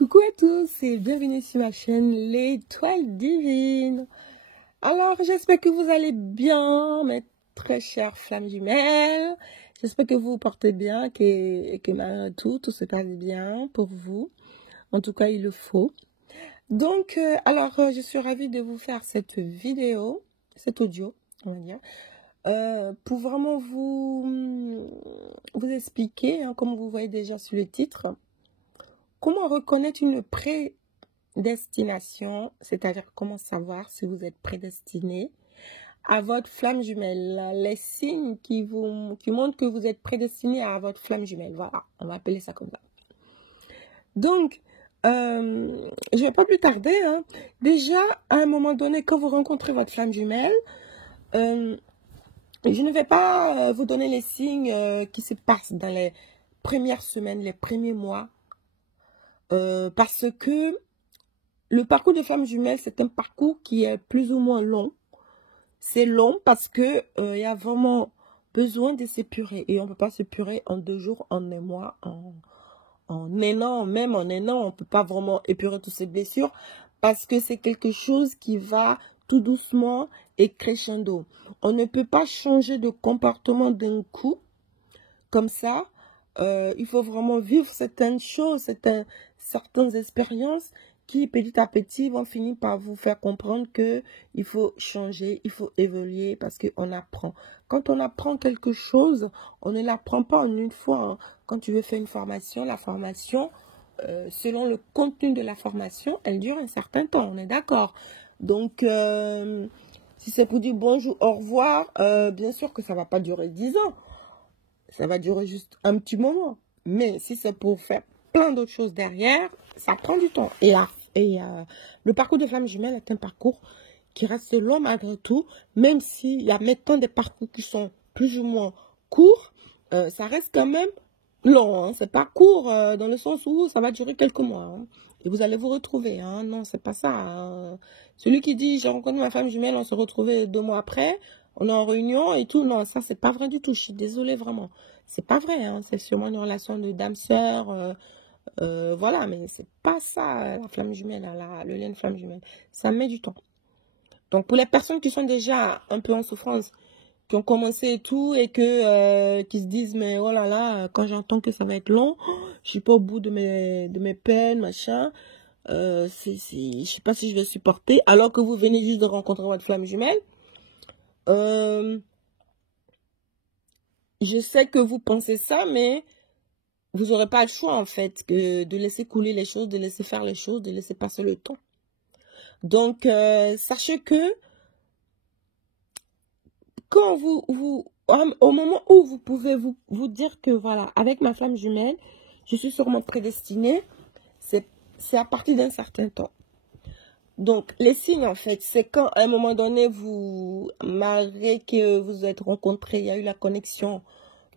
Coucou à tous et bienvenue sur ma chaîne L'Étoile Divine. Alors, j'espère que vous allez bien, mes très chères flammes jumelles. J'espère que vous vous portez bien, que malgré tout se passe bien pour vous. En tout cas, il le faut. Donc, je suis ravie de vous faire cette vidéo, cet audio, on va dire, pour vraiment vous expliquer, comme vous voyez déjà sur le titre, comment reconnaître une prédestination, c'est-à-dire comment savoir si vous êtes prédestiné à votre flamme jumelle, les signes qui montrent que vous êtes prédestiné à votre flamme jumelle. Voilà, on va appeler ça comme ça. Donc, je ne vais pas plus tarder. Déjà, à un moment donné, quand vous rencontrez votre flamme jumelle, je ne vais pas vous donner les signes qui se passent dans les premières semaines, les premiers mois, parce que le parcours de flamme jumelle, c'est un parcours qui est plus ou moins long. C'est long parce que il y a vraiment besoin de s'épurer. Et on ne peut pas s'épurer en 2 jours, en 1 mois, en un an, même en 1 an, on ne peut pas vraiment épurer toutes ces blessures parce que c'est quelque chose qui va tout doucement et crescendo. On ne peut pas changer de comportement d'un coup, comme ça. Il faut vraiment vivre certaines choses, certaines expériences qui, petit à petit, vont finir par vous faire comprendre qu'il faut changer, il faut évoluer parce qu'on apprend. Quand on apprend quelque chose, on ne l'apprend pas en une fois. Quand tu veux faire une formation, la formation, selon le contenu de la formation, elle dure un certain temps, on est d'accord. Donc, si c'est pour dire bonjour, au revoir, bien sûr que ça ne va pas durer 10 ans. Ça va durer juste un petit moment. Mais si c'est pour faire plein d'autres choses derrière, ça prend du temps. Et le parcours de flamme jumelle est un parcours qui reste long malgré tout. Même s'il y a maintenant des parcours qui sont plus ou moins courts, ça reste quand même long. C'est pas court dans le sens où ça va durer quelques mois. Et vous allez vous retrouver. Non, c'est pas ça. Celui qui dit « j'ai rencontré ma femme jumelle, on se retrouvait 2 mois après », on est en réunion et tout. Non, ça, c'est pas vrai du tout. Je suis désolée, vraiment. C'est pas vrai. C'est sûrement une relation de dame-sœur. Voilà, mais c'est pas ça, la flamme jumelle, le lien de flamme jumelle. Ça met du temps. Donc, pour les personnes qui sont déjà un peu en souffrance, qui ont commencé et tout, et qui se disent, mais oh là là, quand j'entends que ça va être long, je suis pas au bout de mes peines, machin. Je sais pas si je vais supporter, alors que vous venez juste de rencontrer votre flamme jumelle. Je sais que vous pensez ça, mais vous n'aurez pas le choix, en fait, que de laisser couler les choses, de laisser faire les choses, de laisser passer le temps. Donc, sachez que quand au moment où vous pouvez vous dire que, voilà, avec ma flamme jumelle, je suis sûrement prédestinée, c'est à partir d'un certain temps. Donc, les signes, en fait, c'est quand, à un moment donné, malgré que vous vous êtes rencontrés, il y a eu la connexion,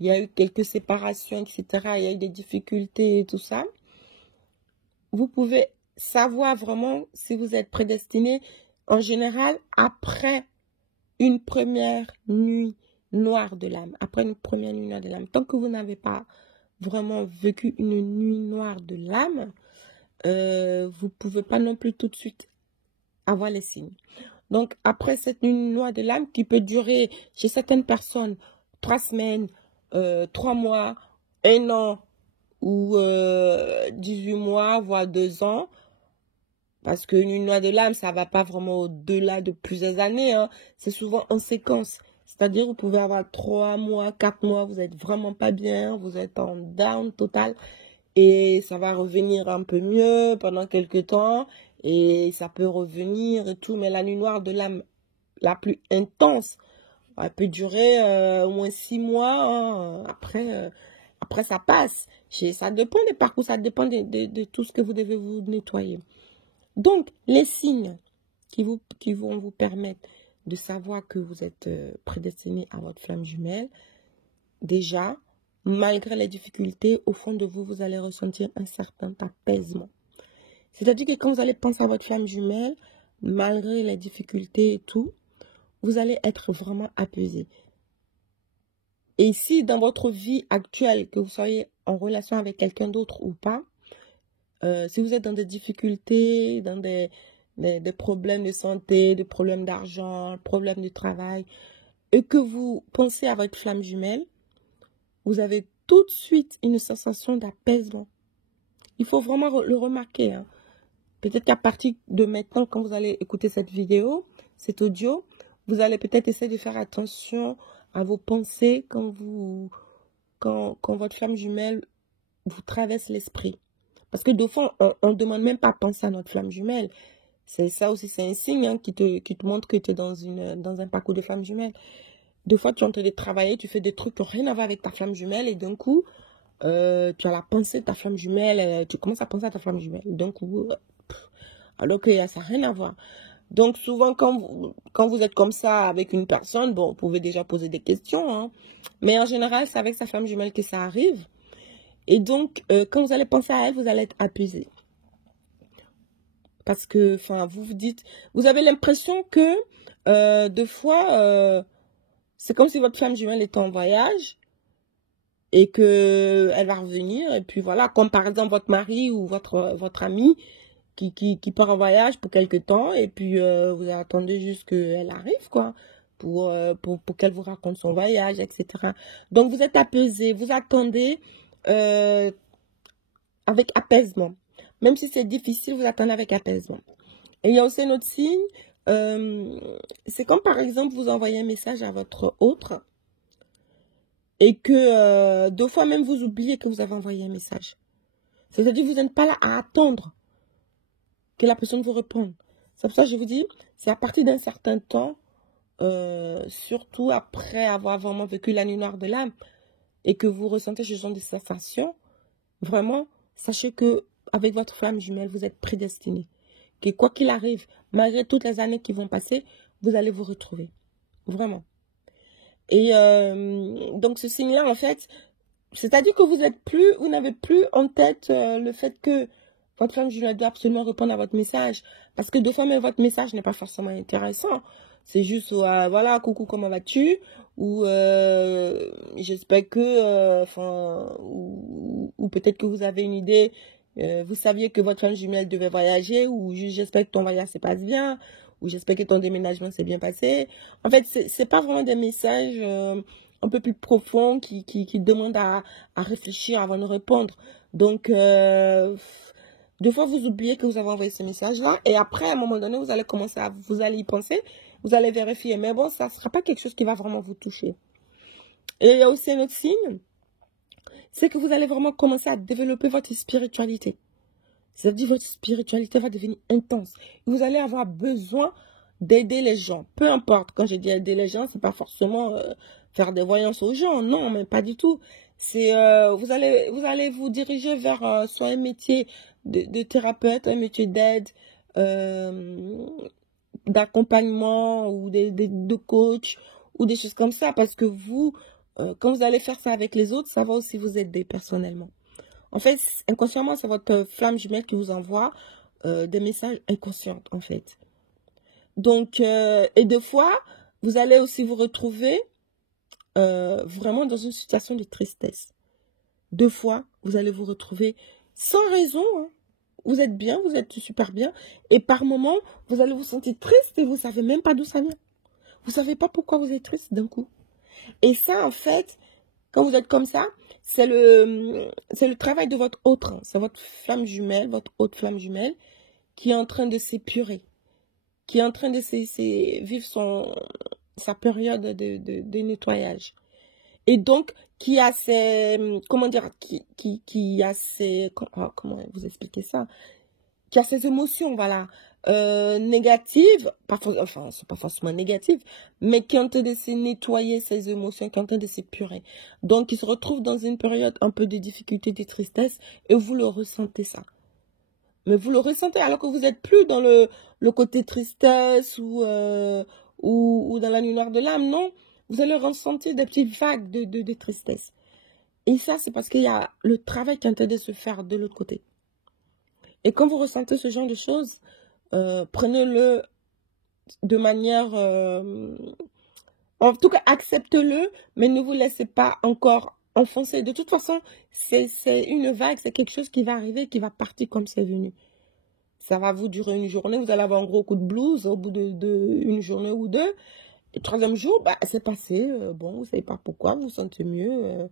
il y a eu quelques séparations, etc., il y a eu des difficultés et tout ça, vous pouvez savoir vraiment si vous êtes prédestiné, en général, après une première nuit noire de l'âme. Après une première nuit noire de l'âme. Tant que vous n'avez pas vraiment vécu une nuit noire de l'âme, vous ne pouvez pas non plus tout de suite avoir les signes. Donc, après cette nuit noire de l'âme qui peut durer chez certaines personnes 3 semaines, 3 mois, 1 an ou 18 mois, voire 2 ans, parce qu'une nuit noire de l'âme, ça ne va pas vraiment au-delà de plusieurs années. C'est souvent en séquence. C'est-à-dire, vous pouvez avoir 3 mois, 4 mois, vous n'êtes vraiment pas bien, vous êtes en down total. Et ça va revenir un peu mieux pendant quelques temps. Et ça peut revenir et tout. Mais la nuit noire de l'âme la plus intense, elle peut durer au moins 6 mois. Après, ça passe. Ça dépend des parcours, ça dépend de tout ce que vous devez vous nettoyer. Donc, les signes qui vont vous permettre de savoir que vous êtes prédestiné à votre flamme jumelle, déjà, malgré les difficultés, au fond de vous, vous allez ressentir un certain apaisement. C'est-à-dire que quand vous allez penser à votre flamme jumelle, malgré les difficultés et tout, vous allez être vraiment apaisé. Et si dans votre vie actuelle, que vous soyez en relation avec quelqu'un d'autre ou pas, si vous êtes dans des difficultés, dans des problèmes de santé, des problèmes d'argent, problèmes de travail, et que vous pensez à votre flamme jumelle, vous avez tout de suite une sensation d'apaisement. Il faut vraiment le remarquer, hein. Peut-être qu'à partir de maintenant, quand vous allez écouter cette vidéo, cet audio, vous allez peut-être essayer de faire attention à vos pensées quand votre flamme jumelle vous traverse l'esprit. Parce que des fois, on ne demande même pas à penser à notre flamme jumelle. C'est ça aussi, c'est un signe, hein, qui te montre que tu es dans un parcours de flamme jumelle. Des fois, tu es en train de travailler, tu fais des trucs qui n'ont rien à voir avec ta flamme jumelle et d'un coup, tu as la pensée de ta flamme jumelle, tu commences à penser à ta flamme jumelle. Donc, alors que ça n'a rien à voir. Donc, souvent, quand vous êtes comme ça avec une personne, bon, vous pouvez déjà poser des questions, hein, mais en général, c'est avec sa flamme jumelle que ça arrive. Et donc, quand vous allez penser à elle, vous allez être apaisé. Parce que, enfin, vous vous dites, vous avez l'impression que, des fois, c'est comme si votre flamme jumelle était en voyage et qu'elle va revenir. Et puis voilà, comme par exemple votre mari ou votre ami qui part en voyage pour quelque temps. Et puis, vous attendez juste qu'elle arrive, quoi, pour qu'elle vous raconte son voyage, etc. Donc, vous êtes apaisé, vous attendez avec apaisement. Même si c'est difficile, vous attendez avec apaisement. Et il y a aussi un autre signe. C'est comme par exemple, vous envoyez un message à votre autre et que deux fois même vous oubliez que vous avez envoyé un message. C'est-à-dire que vous n'êtes pas là à attendre que la personne vous réponde. C'est pour ça que je vous dis, c'est à partir d'un certain temps, surtout après avoir vraiment vécu la nuit noire de l'âme et que vous ressentez ce genre de sensation, vraiment, sachez que avec votre flamme jumelle, vous êtes prédestiné. Que quoi qu'il arrive, malgré toutes les années qui vont passer, vous allez vous retrouver. Vraiment. Et donc, ce signe-là, en fait, c'est-à-dire que vous n'avez plus en tête le fait que votre flamme jumelle doit absolument répondre à votre message. Parce que des fois, même votre message n'est pas forcément intéressant. C'est juste, voilà, coucou, comment vas-tu? Ou j'espère que, ou peut-être que vous avez une idée. Vous saviez que votre flamme jumelle devait voyager, ou j'espère que ton voyage se passe bien, ou j'espère que ton déménagement s'est bien passé. En fait, c'est pas vraiment des messages un peu plus profonds qui demandent à réfléchir avant de répondre. Donc, des fois, vous oubliez que vous avez envoyé ce message-là, et après, à un moment donné, vous allez commencer vous allez y penser, vous allez vérifier. Mais bon, ça ne sera pas quelque chose qui va vraiment vous toucher. Et il y a aussi un autre signe, c'est que vous allez vraiment commencer à développer votre spiritualité. C'est-à-dire que votre spiritualité va devenir intense. Vous allez avoir besoin d'aider les gens. Peu importe, quand je dis aider les gens, ce n'est pas forcément faire des voyances aux gens. Non, mais pas du tout. C'est vous allez vous diriger vers soit un métier de thérapeute, un métier d'aide, d'accompagnement ou de coach ou des choses comme ça. Parce que vous, quand vous allez faire ça avec les autres, ça va aussi vous aider personnellement. En fait, inconsciemment, c'est votre flamme jumelle qui vous envoie des messages inconscients, en fait. Donc, et des fois, vous allez aussi vous retrouver vraiment dans une situation de tristesse. Deux fois, vous allez vous retrouver sans raison, hein. Vous êtes bien, vous êtes super bien. Et par moments, vous allez vous sentir triste et vous ne savez même pas d'où ça vient. Vous ne savez pas pourquoi vous êtes triste d'un coup. Et ça, en fait, quand vous êtes comme ça, c'est le travail de votre autre. C'est votre flamme jumelle, votre haute flamme jumelle, qui est en train de s'épurer, qui est en train de vivre sa période de nettoyage. Et donc, qui a ses, comment dire, qui a ses, comment vous expliquer ça, qui a ses émotions, voilà, négatives, enfin, c'est pas forcément négatives, mais qui est en train de se nettoyer ses émotions, qui est en train de s'épurer. Donc, il se retrouve dans une période un peu de difficulté, de tristesse, et vous le ressentez ça. Mais vous le ressentez alors que vous n'êtes plus dans le côté tristesse ou dans la nuit noire de l'âme, non. Vous allez ressentir des petites vagues de tristesse. Et ça, c'est parce qu'il y a le travail qui est en train de se faire de l'autre côté. Et quand vous ressentez ce genre de choses, prenez-le de manière... en tout cas, acceptez-le, mais ne vous laissez pas encore enfoncer. De toute façon, c'est une vague, c'est quelque chose qui va arriver, qui va partir comme c'est venu. Ça va vous durer une journée, vous allez avoir un gros coup de blues au bout de une journée ou deux. Et le troisième jour, bah, c'est passé. Bon, vous ne savez pas pourquoi, vous vous sentez mieux.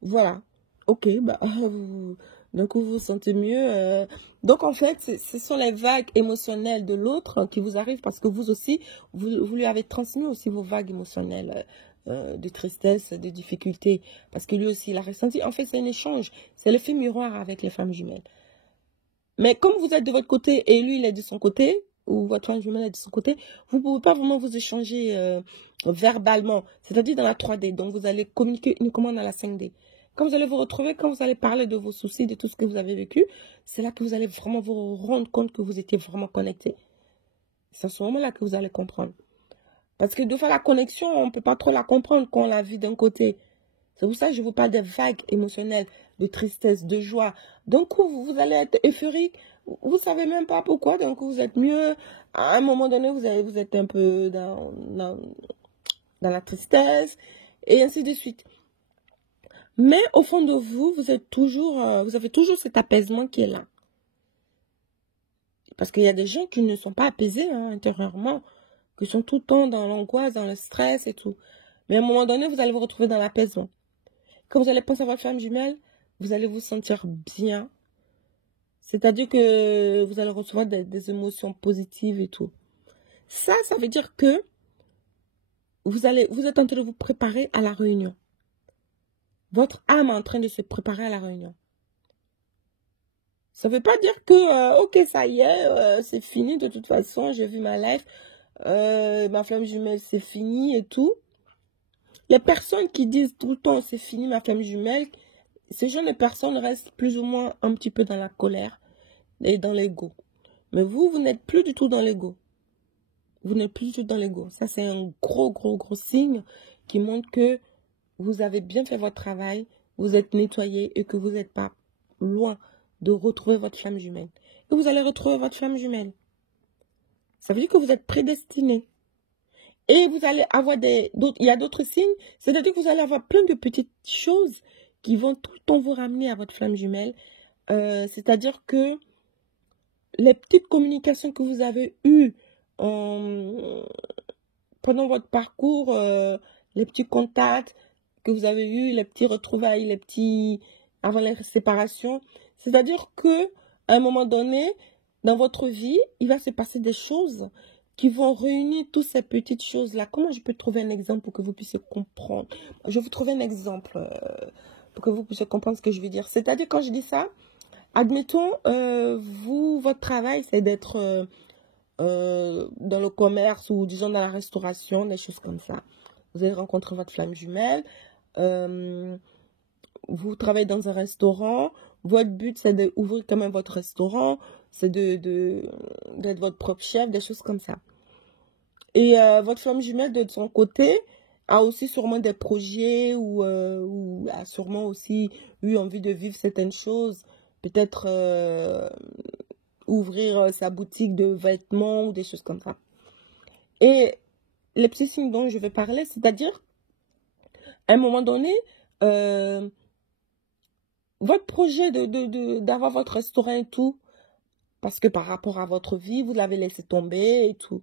Voilà. Ok, bah, d'un coup, vous vous sentez mieux. Donc, en fait, ce sont les vagues émotionnelles de l'autre qui vous arrivent parce que vous aussi, vous lui avez transmis aussi vos vagues émotionnelles de tristesse, de difficulté. Parce que lui aussi, il a ressenti. En fait, c'est un échange. C'est l'effet miroir avec les femmes jumelles. Mais comme vous êtes de votre côté et lui, il est de son côté, ou votre femme jumelle est de son côté, vous ne pouvez pas vraiment vous échanger verbalement, c'est-à-dire dans la 3D. Donc, vous allez communiquer uniquement dans la 5D. Quand vous allez vous retrouver, quand vous allez parler de vos soucis, de tout ce que vous avez vécu, c'est là que vous allez vraiment vous rendre compte que vous étiez vraiment connecté. C'est à ce moment-là que vous allez comprendre. Parce que de fois, la connexion, on ne peut pas trop la comprendre quand on la vit d'un côté. C'est pour ça que je vous parle des vagues émotionnelles, de tristesse, de joie. D'un coup, vous allez être euphorique. Vous ne savez même pas pourquoi. D'un coup, vous êtes mieux. À un moment donné, vous êtes un peu dans la tristesse. Et ainsi de suite. Mais au fond de vous, vous avez toujours cet apaisement qui est là. Parce qu'il y a des gens qui ne sont pas apaisés intérieurement. Qui sont tout le temps dans l'angoisse, dans le stress et tout. Mais à un moment donné, vous allez vous retrouver dans l'apaisement. Quand vous allez penser à votre flamme jumelle, vous allez vous sentir bien. C'est-à-dire que vous allez recevoir des émotions positives et tout. Ça veut dire que vous êtes en train de vous préparer à la réunion. Votre âme est en train de se préparer à la réunion. Ça ne veut pas dire que, ok, ça y est, c'est fini de toute façon, j'ai vu ma life, ma flamme jumelle, c'est fini et tout. Les personnes qui disent tout le temps c'est fini ma flamme jumelle, ces jeunes personnes restent plus ou moins un petit peu dans la colère et dans l'ego. Mais vous n'êtes plus du tout dans l'ego. Vous n'êtes plus du tout dans l'ego. Ça, c'est un gros signe qui montre que vous avez bien fait votre travail, vous êtes nettoyé et que vous n'êtes pas loin de retrouver votre flamme jumelle. Et vous allez retrouver votre flamme jumelle. Ça veut dire que vous êtes prédestiné. Et vous allez avoir il y a d'autres signes, c'est-à-dire que vous allez avoir plein de petites choses qui vont tout le temps vous ramener à votre flamme jumelle. C'est-à-dire que les petites communications que vous avez eues pendant votre parcours, les petits contacts que vous avez eus, les petits retrouvailles, avant les séparations, c'est-à-dire que à un moment donné, dans votre vie, il va se passer des choses qui vont réunir toutes ces petites choses-là. Comment je peux trouver un exemple pour que vous puissiez comprendre? Je vais vous trouver un exemple pour que vous puissiez comprendre ce que je veux dire. C'est-à-dire, quand je dis ça, admettons, votre travail, c'est d'être dans le commerce ou, disons, dans la restauration, des choses comme ça. Vous allez rencontrer votre flamme jumelle. Vous travaillez dans un restaurant. Votre but, c'est d'ouvrir quand même votre restaurant. C'est d'être votre propre chef, des choses comme ça. Et votre flamme jumelle, de son côté, a aussi sûrement des projets ou a sûrement aussi eu envie de vivre certaines choses. Peut-être ouvrir sa boutique de vêtements ou des choses comme ça. Et les petits signes dont je vais parler, c'est-à-dire, à un moment donné, votre projet d'avoir votre restaurant et tout, parce que par rapport à votre vie, vous l'avez laissé tomber et tout.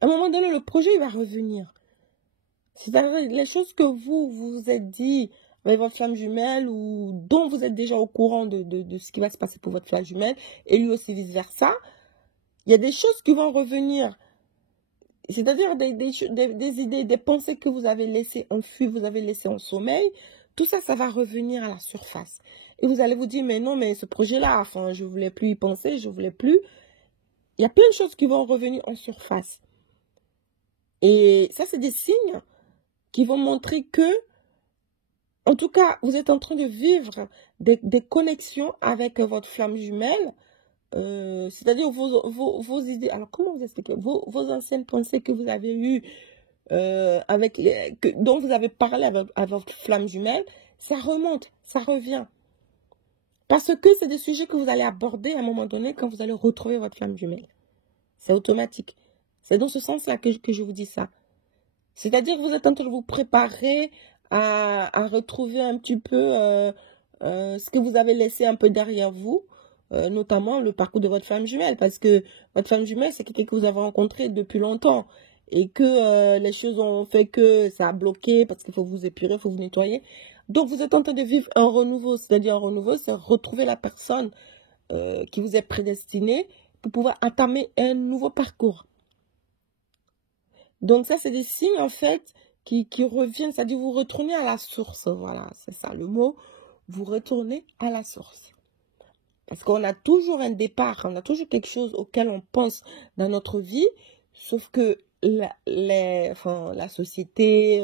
À un moment donné, le projet, il va revenir. C'est-à-dire les choses que vous êtes dit avec votre flamme jumelle ou dont vous êtes déjà au courant de ce qui va se passer pour votre flamme jumelle et lui aussi vice-versa, il y a des choses qui vont revenir. C'est-à-dire des idées, des pensées que vous avez laissées en fuite, vous avez laissées en sommeil. Tout ça, ça va revenir à la surface. Et vous allez vous dire, mais non, mais ce projet-là, enfin, je ne voulais plus y penser, je ne voulais plus. Il y a plein de choses qui vont revenir en surface. Et ça, c'est des signes qui vont montrer que, en tout cas, vous êtes en train de vivre des connexions avec votre flamme jumelle. C'est-à-dire vos idées. Alors, comment vous expliquer vos anciennes pensées que vous avez eues, dont vous avez parlé à votre flamme jumelle, ça remonte, ça revient. Parce que c'est des sujets que vous allez aborder à un moment donné quand vous allez retrouver votre flamme jumelle. C'est automatique. C'est dans ce sens-là que je vous dis ça. C'est-à-dire que vous êtes en train de vous préparer à retrouver un petit peu ce que vous avez laissé un peu derrière vous, notamment le parcours de votre flamme jumelle, parce que votre flamme jumelle, c'est quelqu'un que vous avez rencontré depuis longtemps et que les choses ont fait que ça a bloqué parce qu'il faut vous épurer, il faut vous nettoyer. Donc, vous êtes en train de vivre un renouveau, c'est-à-dire un renouveau, c'est retrouver la personne qui vous est prédestinée pour pouvoir entamer un nouveau parcours. Donc, ça, c'est des signes, en fait, qui reviennent, c'est-à-dire vous retournez à la source. Voilà, c'est ça le mot. Vous retournez à la source. Parce qu'on a toujours un départ, on a toujours quelque chose auquel on pense dans notre vie, sauf que la société,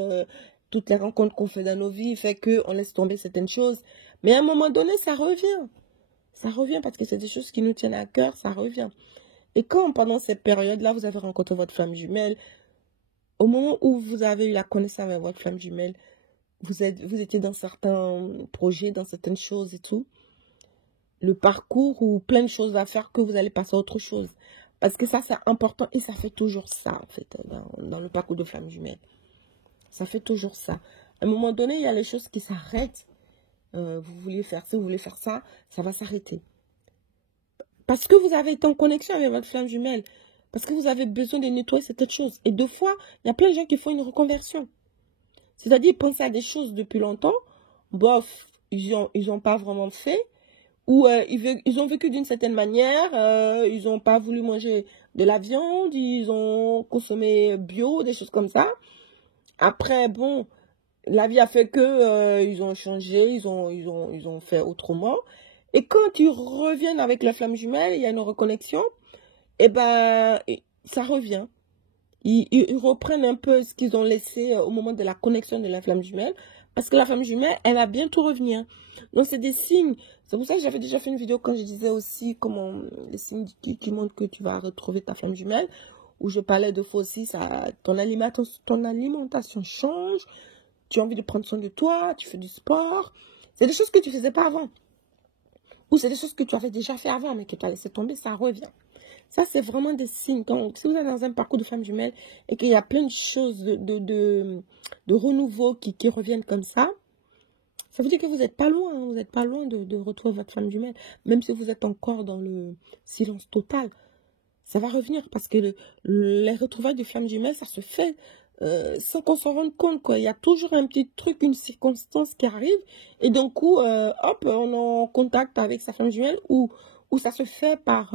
toutes les rencontres qu'on fait dans nos vies fait qu'on laisse tomber certaines choses. Mais à un moment donné, ça revient. Ça revient parce que c'est des choses qui nous tiennent à cœur, ça revient. Et quand pendant cette période-là, vous avez rencontré votre flamme jumelle, au moment où vous avez eu la connaissance avec votre flamme jumelle, vous étiez dans certains projets, dans certaines choses et tout, le parcours ou plein de choses à faire que vous allez passer à autre chose. Parce que ça, c'est important et ça fait toujours ça, en fait, dans le parcours de flamme jumelle. Ça fait toujours ça. À un moment donné, il y a les choses qui s'arrêtent. Vous voulez faire ça, vous voulez faire ça, ça va s'arrêter. Parce que vous avez été en connexion avec votre flamme jumelle. Parce que vous avez besoin de nettoyer cette chose. Et deux fois, il y a plein de gens qui font une reconversion. C'est-à-dire, ils pensaient à des choses depuis longtemps. Bof, ils ont pas vraiment fait. Ou ils ont vécu d'une certaine manière. Ils n'ont pas voulu manger de la viande. Ils ont consommé bio, des choses comme ça. Après, bon, la vie a fait que ils ont changé. Ils ont fait autrement. Et quand ils reviennent avec la flamme jumelle, il y a une reconnexion. Et ben, ça revient. Ils reprennent un peu ce qu'ils ont laissé au moment de la connexion de la flamme jumelle. Parce que la flamme jumelle, elle va bientôt revenir. Donc, c'est des signes. C'est pour ça que j'avais déjà fait une vidéo quand je disais aussi comment les signes qui montrent que tu vas retrouver ta flamme jumelle. Où je parlais de fois aussi, ton alimentation change. Tu as envie de prendre soin de toi. Tu fais du sport. C'est des choses que tu ne faisais pas avant. Ou c'est des choses que tu avais déjà fait avant, mais que tu as laissé tomber, ça revient. Ça, c'est vraiment des signes. Si vous êtes dans un parcours de femme jumelle et qu'il y a plein de choses de renouveau qui reviennent comme ça veut dire que vous n'êtes pas loin. Hein, vous n'êtes pas loin de retrouver votre femme jumelle. Même si vous êtes encore dans le silence total, ça va revenir. Parce que les retrouvailles de femme jumelle, ça se fait sans qu'on s'en rende compte. Quoi. Il y a toujours un petit truc, une circonstance qui arrive. Et d'un coup, hop, on est en contact avec sa femme jumelle ou ça se fait par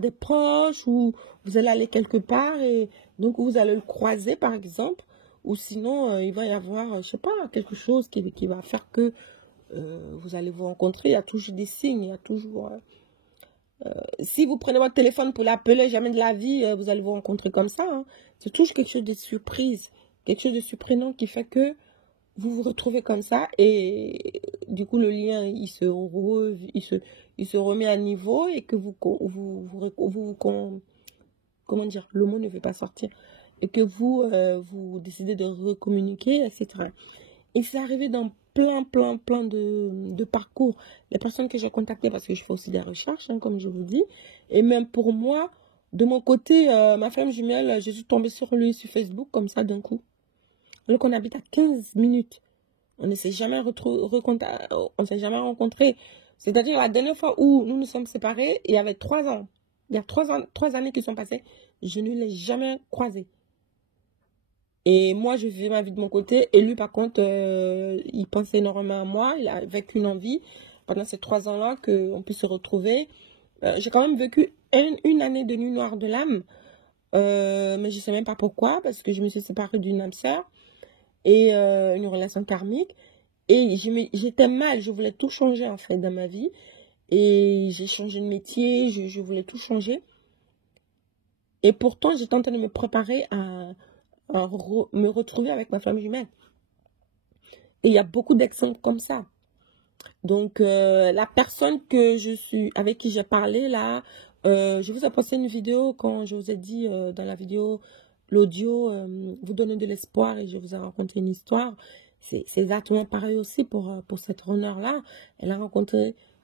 des proches ou vous allez aller quelque part et donc vous allez le croiser par exemple ou sinon il va y avoir je sais pas quelque chose qui va faire que vous allez vous rencontrer. Il y a toujours des signes, il y a toujours si vous prenez votre téléphone pour l'appeler, jamais de la vie vous allez vous rencontrer comme ça hein. C'est toujours quelque chose de surprise, quelque chose de surprenant qui fait que vous vous retrouvez comme ça et du coup le lien il se remet à niveau et que comment dire, le mot ne veut pas sortir et que vous décidez de recommuniquer, etc. Et c'est arrivé dans plein de parcours. Les personnes que j'ai contactées, parce que je fais aussi des recherches, hein, comme je vous dis, et même pour moi, de mon côté, ma femme jumelle, je suis tombée sur lui sur Facebook comme ça d'un coup. Donc on habite à 15 minutes. On ne s'est jamais rencontrés. C'est-à-dire la dernière fois où nous nous sommes séparés, il y avait 3 ans. Il y a 3 années qui sont passées, je ne l'ai jamais croisé. Et moi, je vivais ma vie de mon côté. Et lui, par contre, il pensait énormément à moi. Il a vécu une envie pendant ces 3 ans-là qu'on puisse se retrouver. J'ai quand même vécu une année de nuit noire de l'âme. Mais je ne sais même pas pourquoi, parce que je me suis séparée d'une âme sœur et une relation karmique. Et j'étais mal, je voulais tout changer en fait dans ma vie. Et j'ai changé de métier, je voulais tout changer. Et pourtant, j'étais en train de me préparer à me retrouver avec ma flamme jumelle. Et il y a beaucoup d'exemples comme ça. Donc, la personne avec qui j'ai parlé là, je vous ai posté une vidéo quand je vous ai dit dans la vidéo, l'audio, vous donne de l'espoir et je vous ai raconté une histoire. C'est exactement pareil aussi pour cette runner-là. Elle a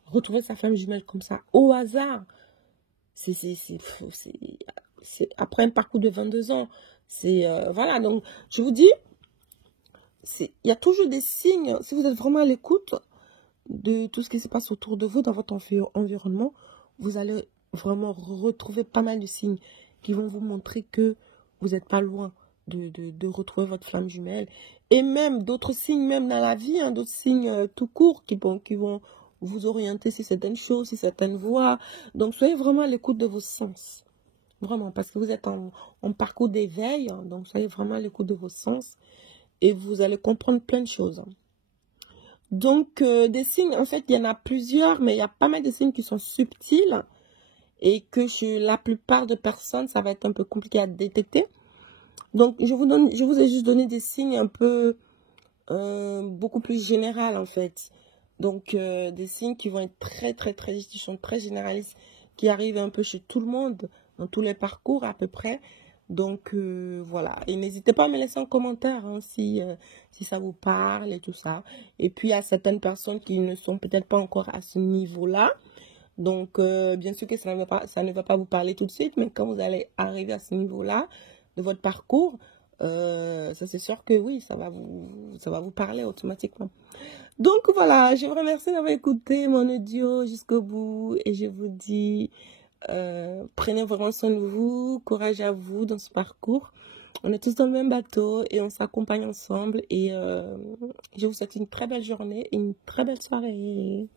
retrouvé sa femme jumelle comme ça, au hasard. C'est après un parcours de 22 ans. Voilà, donc je vous dis, il y a toujours des signes. Si vous êtes vraiment à l'écoute de tout ce qui se passe autour de vous, dans votre environnement, vous allez vraiment retrouver pas mal de signes qui vont vous montrer que vous n'êtes pas loin de retrouver votre flamme jumelle. Et même d'autres signes, même dans la vie, hein, d'autres signes tout court qui vont vous orienter sur certaines choses, sur certaines voies. Donc, soyez vraiment à l'écoute de vos sens. Vraiment, parce que vous êtes en parcours d'éveil. Hein, donc, soyez vraiment à l'écoute de vos sens. Et vous allez comprendre plein de choses. Hein. Donc, des signes, en fait, il y en a plusieurs, mais il y a pas mal de signes qui sont subtils et que chez la plupart de personnes, ça va être un peu compliqué à détecter. Donc, je vous ai juste donné des signes un peu, beaucoup plus général en fait. Donc, des signes qui vont être qui sont très généralistes, qui arrivent un peu chez tout le monde, dans tous les parcours à peu près. Donc, voilà. Et n'hésitez pas à me laisser un commentaire hein, si ça vous parle et tout ça. Et puis, il y a certaines personnes qui ne sont peut-être pas encore à ce niveau-là. Donc, bien sûr que ça ne va pas vous parler tout de suite, mais quand vous allez arriver à ce niveau-là de votre parcours, ça c'est sûr que oui, ça va vous parler automatiquement. Donc voilà, je vous remercie d'avoir écouté mon audio jusqu'au bout et je vous dis, prenez vraiment soin de vous, courage à vous dans ce parcours. On est tous dans le même bateau et on s'accompagne ensemble et je vous souhaite une très belle journée et une très belle soirée.